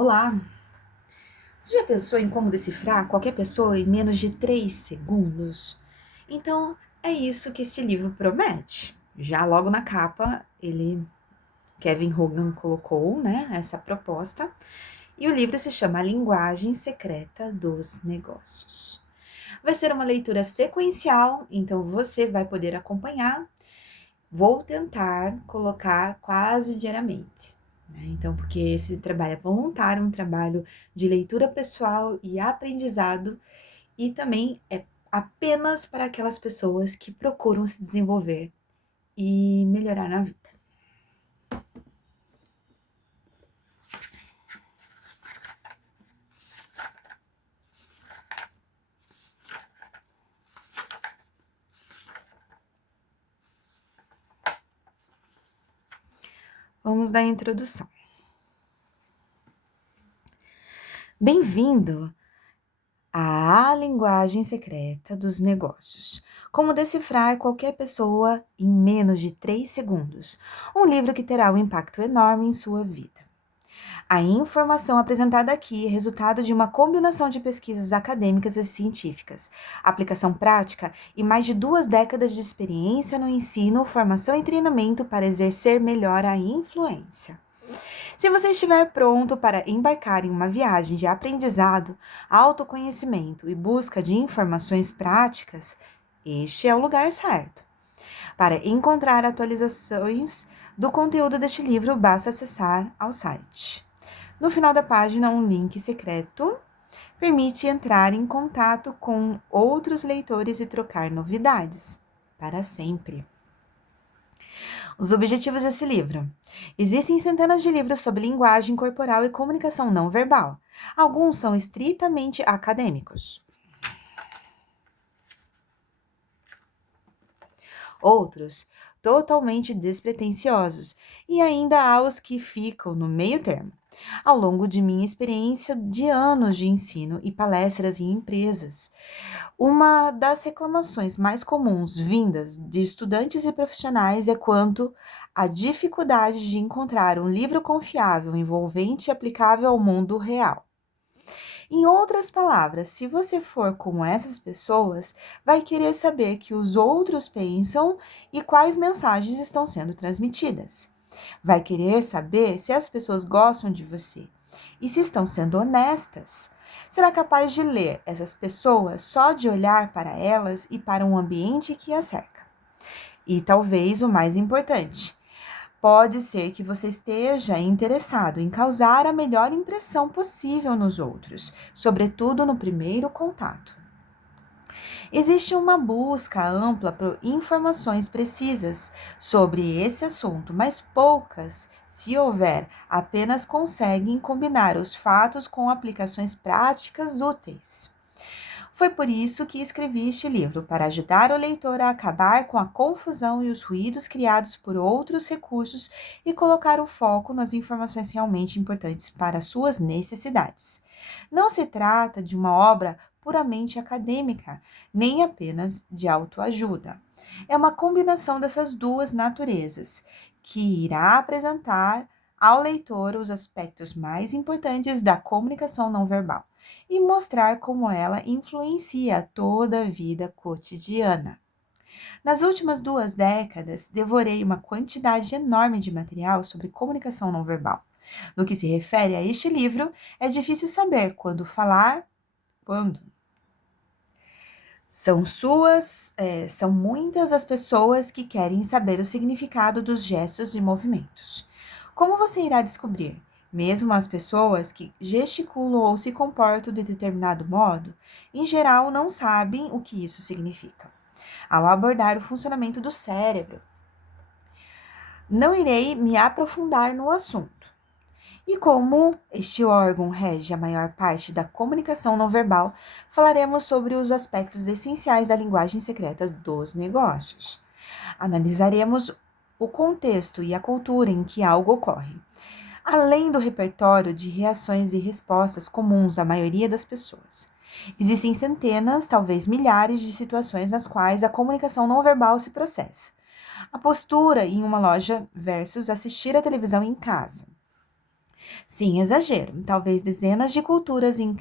Olá! Você já pensou em como decifrar qualquer pessoa em menos de 3 segundos? Então, é isso que esse livro promete. Já logo na capa, Kevin Hogan colocou, né, essa proposta, e o livro se chama A Linguagem Secreta dos Negócios. Vai ser uma leitura sequencial, então você vai poder acompanhar. Vou tentar colocar quase diariamente, né? Então, porque esse trabalho é voluntário, um trabalho de leitura pessoal e aprendizado, e também é apenas para aquelas pessoas que procuram se desenvolver e melhorar na vida. Vamos dar a introdução. Bem-vindo à linguagem secreta dos negócios. Como decifrar qualquer pessoa em menos de 3 segundos. Um livro que terá um impacto enorme em sua vida. A informação apresentada aqui é resultado de uma combinação de pesquisas acadêmicas e científicas, aplicação prática e mais de 2 décadas de experiência no ensino, formação e treinamento para exercer melhor a influência. Se você estiver pronto para embarcar em uma viagem de aprendizado, autoconhecimento e busca de informações práticas, este é o lugar certo. Para encontrar atualizações do conteúdo deste livro, basta acessar ao site. No final da página, um link secreto permite entrar em contato com outros leitores e trocar novidades para sempre. Os objetivos desse livro. Existem centenas de livros sobre linguagem corporal e comunicação não verbal. Alguns são estritamente acadêmicos. Outros totalmente despretensiosos, e ainda há os que ficam no meio termo. Ao longo de minha experiência de anos de ensino e palestras em empresas, uma das reclamações mais comuns vindas de estudantes e profissionais é quanto à dificuldade de encontrar um livro confiável, envolvente e aplicável ao mundo real. Em outras palavras, se você for como essas pessoas, vai querer saber que os outros pensam e quais mensagens estão sendo transmitidas. Vai querer saber se as pessoas gostam de você e se estão sendo honestas. Será capaz de ler essas pessoas só de olhar para elas e para um ambiente que as cerca. E talvez o mais importante, pode ser que você esteja interessado em causar a melhor impressão possível nos outros, sobretudo no primeiro contato. Existe uma busca ampla por informações precisas sobre esse assunto, mas poucas, se houver, apenas conseguem combinar os fatos com aplicações práticas úteis. Foi por isso que escrevi este livro, para ajudar o leitor a acabar com a confusão e os ruídos criados por outros recursos e colocar o foco nas informações realmente importantes para suas necessidades. Não se trata de uma obra puramente acadêmica, nem apenas de autoajuda. É uma combinação dessas duas naturezas, que irá apresentar ao leitor os aspectos mais importantes da comunicação não verbal e mostrar como ela influencia toda a vida cotidiana. Nas últimas 2 décadas, devorei uma quantidade enorme de material sobre comunicação não verbal. No que se refere a este livro, é difícil saber quando falar, quando. São muitas as pessoas que querem saber o significado dos gestos e movimentos. Como você irá descobrir? Mesmo as pessoas que gesticulam ou se comportam de determinado modo, em geral não sabem o que isso significa. Ao abordar o funcionamento do cérebro, não irei me aprofundar no assunto. E como este órgão rege a maior parte da comunicação não verbal, falaremos sobre os aspectos essenciais da linguagem secreta dos negócios. Analisaremos o contexto e a cultura em que algo ocorre, além do repertório de reações e respostas comuns à maioria das pessoas. Existem centenas, talvez milhares de situações nas quais a comunicação não verbal se processa. A postura em uma loja versus assistir a televisão em casa. Sem exagero, talvez dezenas de culturas em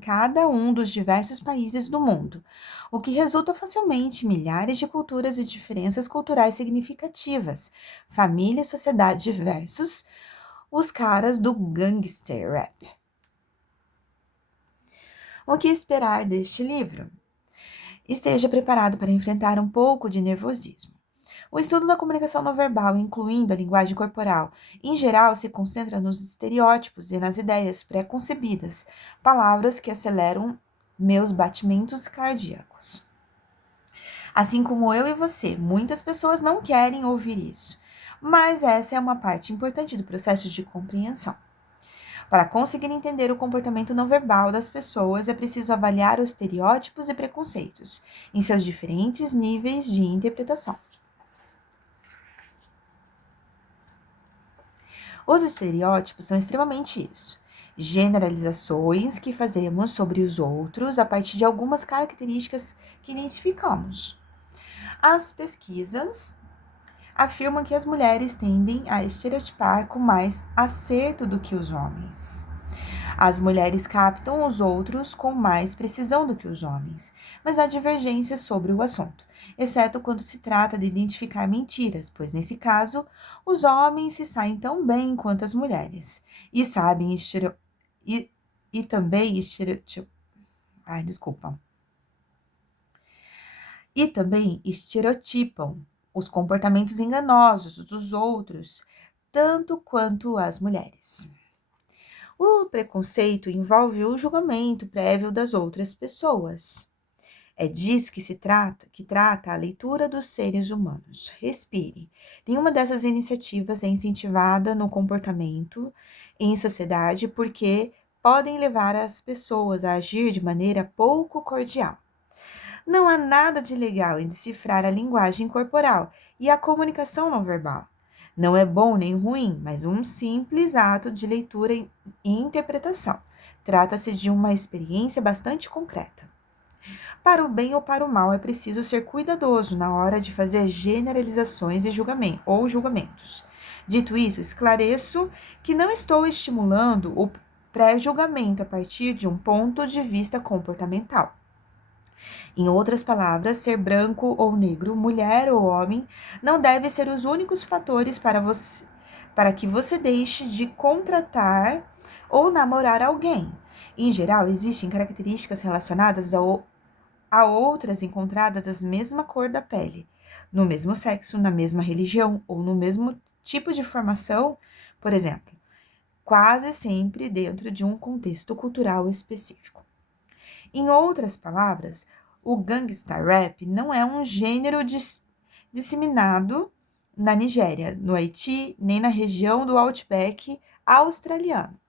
cada um dos diversos países do mundo, o que resulta facilmente em milhares de culturas e diferenças culturais significativas, família e sociedade versus os caras do gangster rap. O que esperar deste livro? Esteja preparado para enfrentar um pouco de nervosismo. O estudo da comunicação não verbal, incluindo a linguagem corporal, em geral se concentra nos estereótipos e nas ideias pré-concebidas, palavras que aceleram meus batimentos cardíacos. Assim como eu e você, muitas pessoas não querem ouvir isso, mas essa é uma parte importante do processo de compreensão. Para conseguir entender o comportamento não verbal das pessoas, é preciso avaliar os estereótipos e preconceitos em seus diferentes níveis de interpretação. Os estereótipos são extremamente isso. Generalizações que fazemos sobre os outros a partir de algumas características que identificamos. As pesquisas afirmam que as mulheres tendem a estereotipar com mais acerto do que os homens. As mulheres captam os outros com mais precisão do que os homens, mas há divergências sobre o assunto, exceto quando se trata de identificar mentiras, pois nesse caso, os homens se saem tão bem quanto as mulheres e sabem e também e também estereotipam os comportamentos enganosos dos outros, tanto quanto as mulheres. O preconceito envolve o julgamento prévio das outras pessoas. É disso que trata a leitura dos seres humanos. Respire. Nenhuma dessas iniciativas é incentivada no comportamento em sociedade porque podem levar as pessoas a agir de maneira pouco cordial. Não há nada de legal em decifrar a linguagem corporal e a comunicação não verbal. Não é bom nem ruim, mas um simples ato de leitura e interpretação. Trata-se de uma experiência bastante concreta. Para o bem ou para o mal, é preciso ser cuidadoso na hora de fazer generalizações e julgamentos. Dito isso, esclareço que não estou estimulando o pré-julgamento a partir de um ponto de vista comportamental. Em outras palavras, ser branco ou negro, mulher ou homem, não deve ser os únicos fatores para que você deixe de contratar ou namorar alguém. Em geral, existem características relacionadas a outras encontradas da mesma cor da pele, no mesmo sexo, na mesma religião ou no mesmo tipo de formação, por exemplo, quase sempre dentro de um contexto cultural específico. Em outras palavras, o gangsta rap não é um gênero disseminado na Nigéria, no Haiti, nem na região do Outback australiano.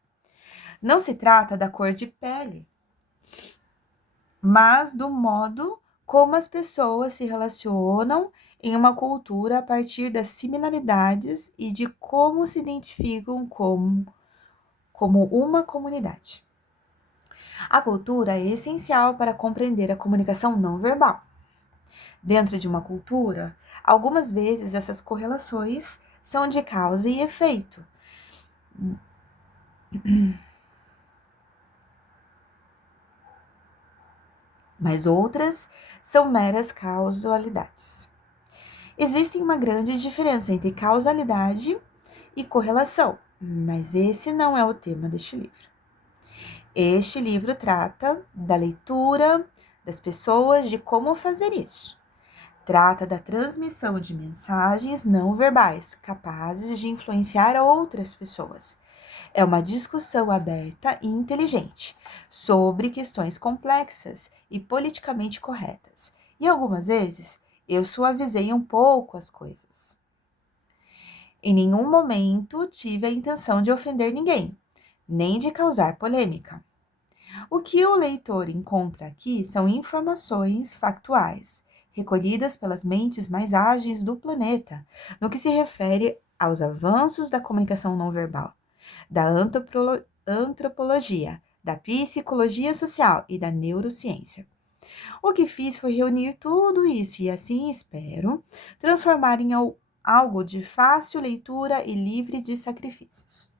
Não se trata da cor de pele, mas do modo como as pessoas se relacionam em uma cultura a partir das similaridades e de como se identificam como uma comunidade. A cultura é essencial para compreender a comunicação não verbal. Dentro de uma cultura, algumas vezes essas correlações são de causa e efeito. Mas outras são meras causalidades. Existe uma grande diferença entre causalidade e correlação, mas esse não é o tema deste livro. Este livro trata da leitura das pessoas, de como fazer isso. Trata da transmissão de mensagens não verbais capazes de influenciar outras pessoas. É uma discussão aberta e inteligente sobre questões complexas e politicamente corretas. E algumas vezes eu suavizei um pouco as coisas. Em nenhum momento tive a intenção de ofender ninguém, nem de causar polêmica. O que o leitor encontra aqui são informações factuais, recolhidas pelas mentes mais ágeis do planeta, no que se refere aos avanços da comunicação não verbal, da antropologia, da psicologia social e da neurociência. O que fiz foi reunir tudo isso e, assim espero, transformar em algo de fácil leitura e livre de sacrifícios.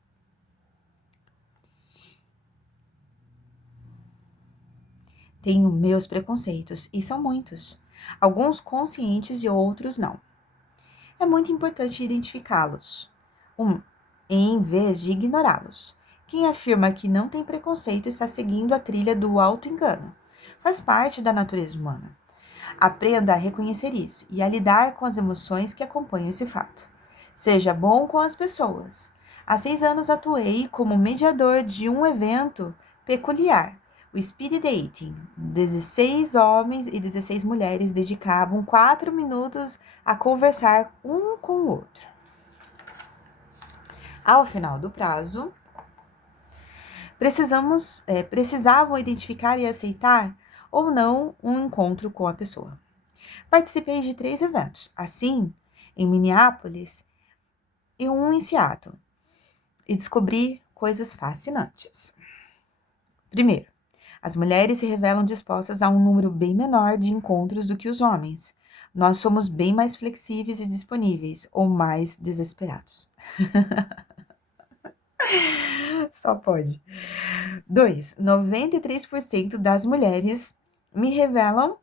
Tenho meus preconceitos, e são muitos. Alguns conscientes e outros não. É muito importante identificá-los, em vez de ignorá-los. Quem afirma que não tem preconceito está seguindo a trilha do auto-engano. Faz parte da natureza humana. Aprenda a reconhecer isso e a lidar com as emoções que acompanham esse fato. Seja bom com as pessoas. Há 6 anos atuei como mediador de um evento peculiar, o Speed Dating. 16 homens e 16 mulheres dedicavam 4 minutos a conversar um com o outro. Ao final do prazo, precisavam identificar e aceitar ou não um encontro com a pessoa. Participei de 3 eventos, assim, em Minneapolis e um em Seattle, e descobri coisas fascinantes. Primeiro, as mulheres se revelam dispostas a um número bem menor de encontros do que os homens. Nós somos bem mais flexíveis e disponíveis, ou mais desesperados. Só pode. 2. 93% das mulheres me revelaram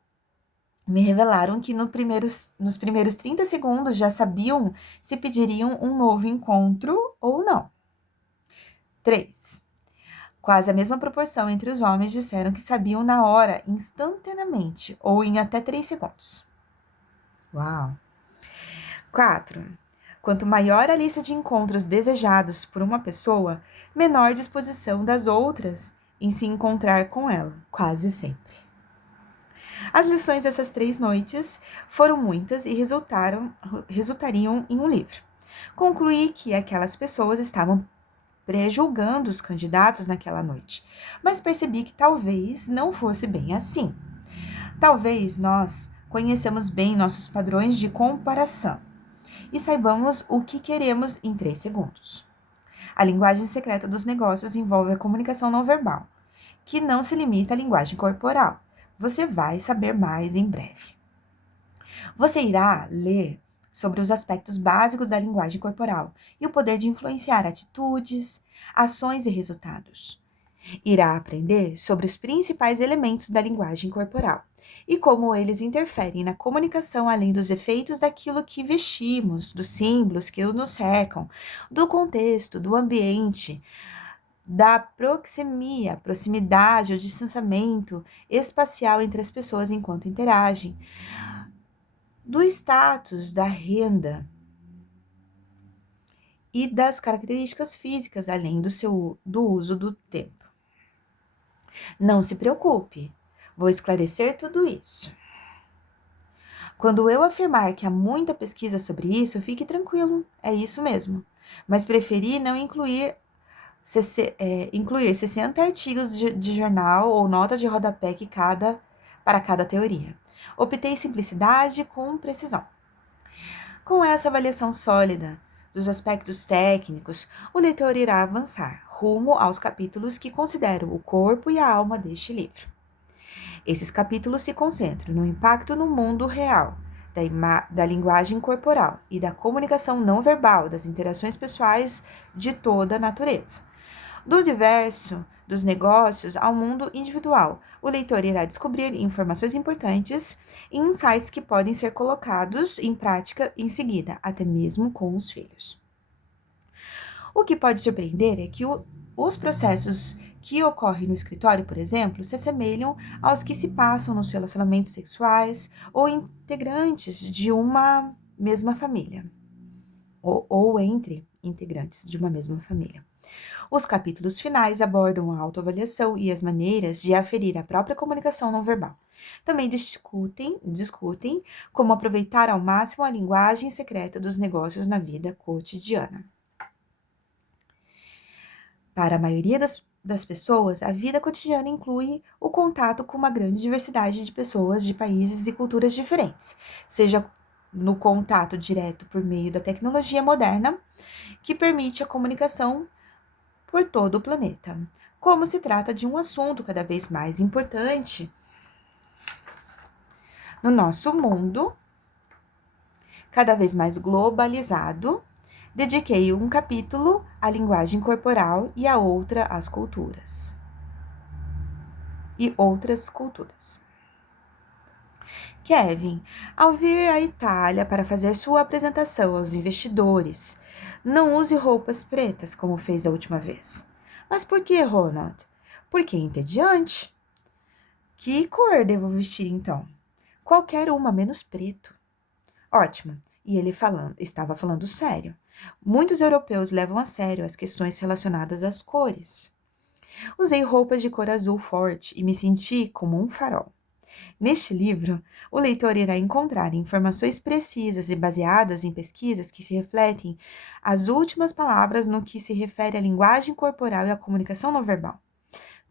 que nos primeiros 30 segundos já sabiam se pediriam um novo encontro ou não. 3. Quase a mesma proporção entre os homens disseram que sabiam na hora, instantaneamente, ou em até 3 segundos. Uau! 4. Quanto maior a lista de encontros desejados por uma pessoa, menor disposição das outras em se encontrar com ela, quase sempre. As lições dessas 3 noites foram muitas e resultariam em um livro. Concluí que aquelas pessoas estavam pré-julgando os candidatos naquela noite, mas percebi que talvez não fosse bem assim. Talvez nós conheçamos bem nossos padrões de comparação e saibamos o que queremos em 3 segundos. A linguagem secreta dos negócios envolve a comunicação não verbal, que não se limita à linguagem corporal. Você vai saber mais em breve. Você irá ler sobre os aspectos básicos da linguagem corporal e o poder de influenciar atitudes, ações e resultados. Irá aprender sobre os principais elementos da linguagem corporal e como eles interferem na comunicação, além dos efeitos daquilo que vestimos, dos símbolos que nos cercam, do contexto, do ambiente, da proximidade ou distanciamento espacial entre as pessoas enquanto interagem, do status, da renda e das características físicas, além do uso do tempo. Não se preocupe, vou esclarecer tudo isso. Quando eu afirmar que há muita pesquisa sobre isso, fique tranquilo, é isso mesmo. Mas preferi não incluir 60 artigos de jornal ou notas de rodapé para cada teoria. Optei simplicidade com precisão. Com essa avaliação sólida dos aspectos técnicos, o leitor irá avançar rumo aos capítulos que considero o corpo e a alma deste livro. Esses capítulos se concentram no impacto no mundo real da linguagem corporal e da comunicação não verbal das interações pessoais de toda a natureza. Do diverso dos negócios ao mundo individual, o leitor irá descobrir informações importantes e insights que podem ser colocados em prática em seguida, até mesmo com os filhos. O que pode surpreender é que os processos que ocorrem no escritório, por exemplo, se assemelham aos que se passam nos relacionamentos sexuais ou integrantes de uma mesma família, ou entre integrantes de uma mesma família. Os capítulos finais abordam a autoavaliação e as maneiras de aferir a própria comunicação não verbal. Também discutem como aproveitar ao máximo a linguagem secreta dos negócios na vida cotidiana. Para a maioria das pessoas, a vida cotidiana inclui o contato com uma grande diversidade de pessoas de países e culturas diferentes, seja no contato direto por meio da tecnologia moderna, que permite a comunicação por todo o planeta. Como se trata de um assunto cada vez mais importante no nosso mundo, cada vez mais globalizado, dediquei um capítulo à linguagem corporal e a outra às culturas. e outras culturas. Kevin, ao vir à Itália para fazer sua apresentação aos investidores, não use roupas pretas como fez da última vez. Mas por que, Ronald? Porque é entediante. Que cor devo vestir então? Qualquer uma, menos preto. Ótimo. E ele estava falando sério. Muitos europeus levam a sério as questões relacionadas às cores. Usei roupas de cor azul forte e me senti como um farol. Neste livro, o leitor irá encontrar informações precisas e baseadas em pesquisas que se refletem as últimas palavras no que se refere à linguagem corporal e à comunicação não verbal.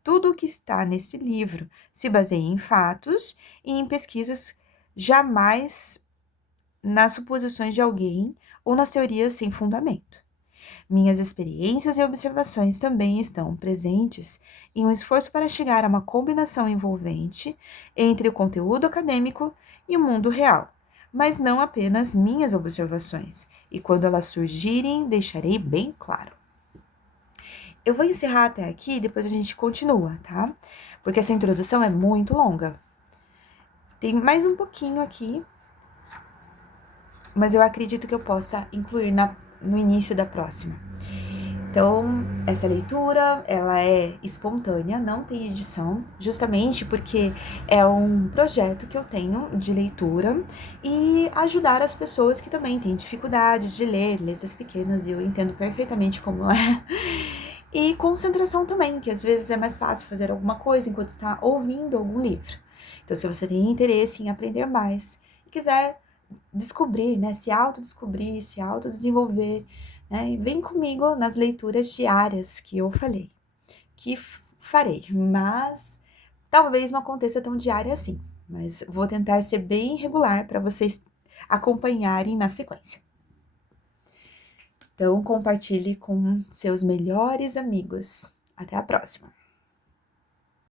Tudo o que está nesse livro se baseia em fatos e em pesquisas, jamais nas suposições de alguém ou nas teorias sem fundamento. Minhas experiências e observações também estão presentes em um esforço para chegar a uma combinação envolvente entre o conteúdo acadêmico e o mundo real, mas não apenas minhas observações, e quando elas surgirem, deixarei bem claro. Eu vou encerrar até aqui, depois a gente continua, tá? Porque essa introdução é muito longa. Tem mais um pouquinho aqui, mas eu acredito que eu possa incluir no início da próxima. Então, essa leitura, ela é espontânea, não tem edição, justamente porque é um projeto que eu tenho de leitura e ajudar as pessoas que também têm dificuldades de ler letras pequenas, e eu entendo perfeitamente como é. E concentração também, que às vezes é mais fácil fazer alguma coisa enquanto está ouvindo algum livro. Então, se você tem interesse em aprender mais e quiser descobrir, né, se autodescobrir, se autodesenvolver, né, e vem comigo nas leituras diárias que eu falei, que farei, mas talvez não aconteça tão diária assim, mas vou tentar ser bem regular para vocês acompanharem na sequência. Então, compartilhe com seus melhores amigos. Até a próxima!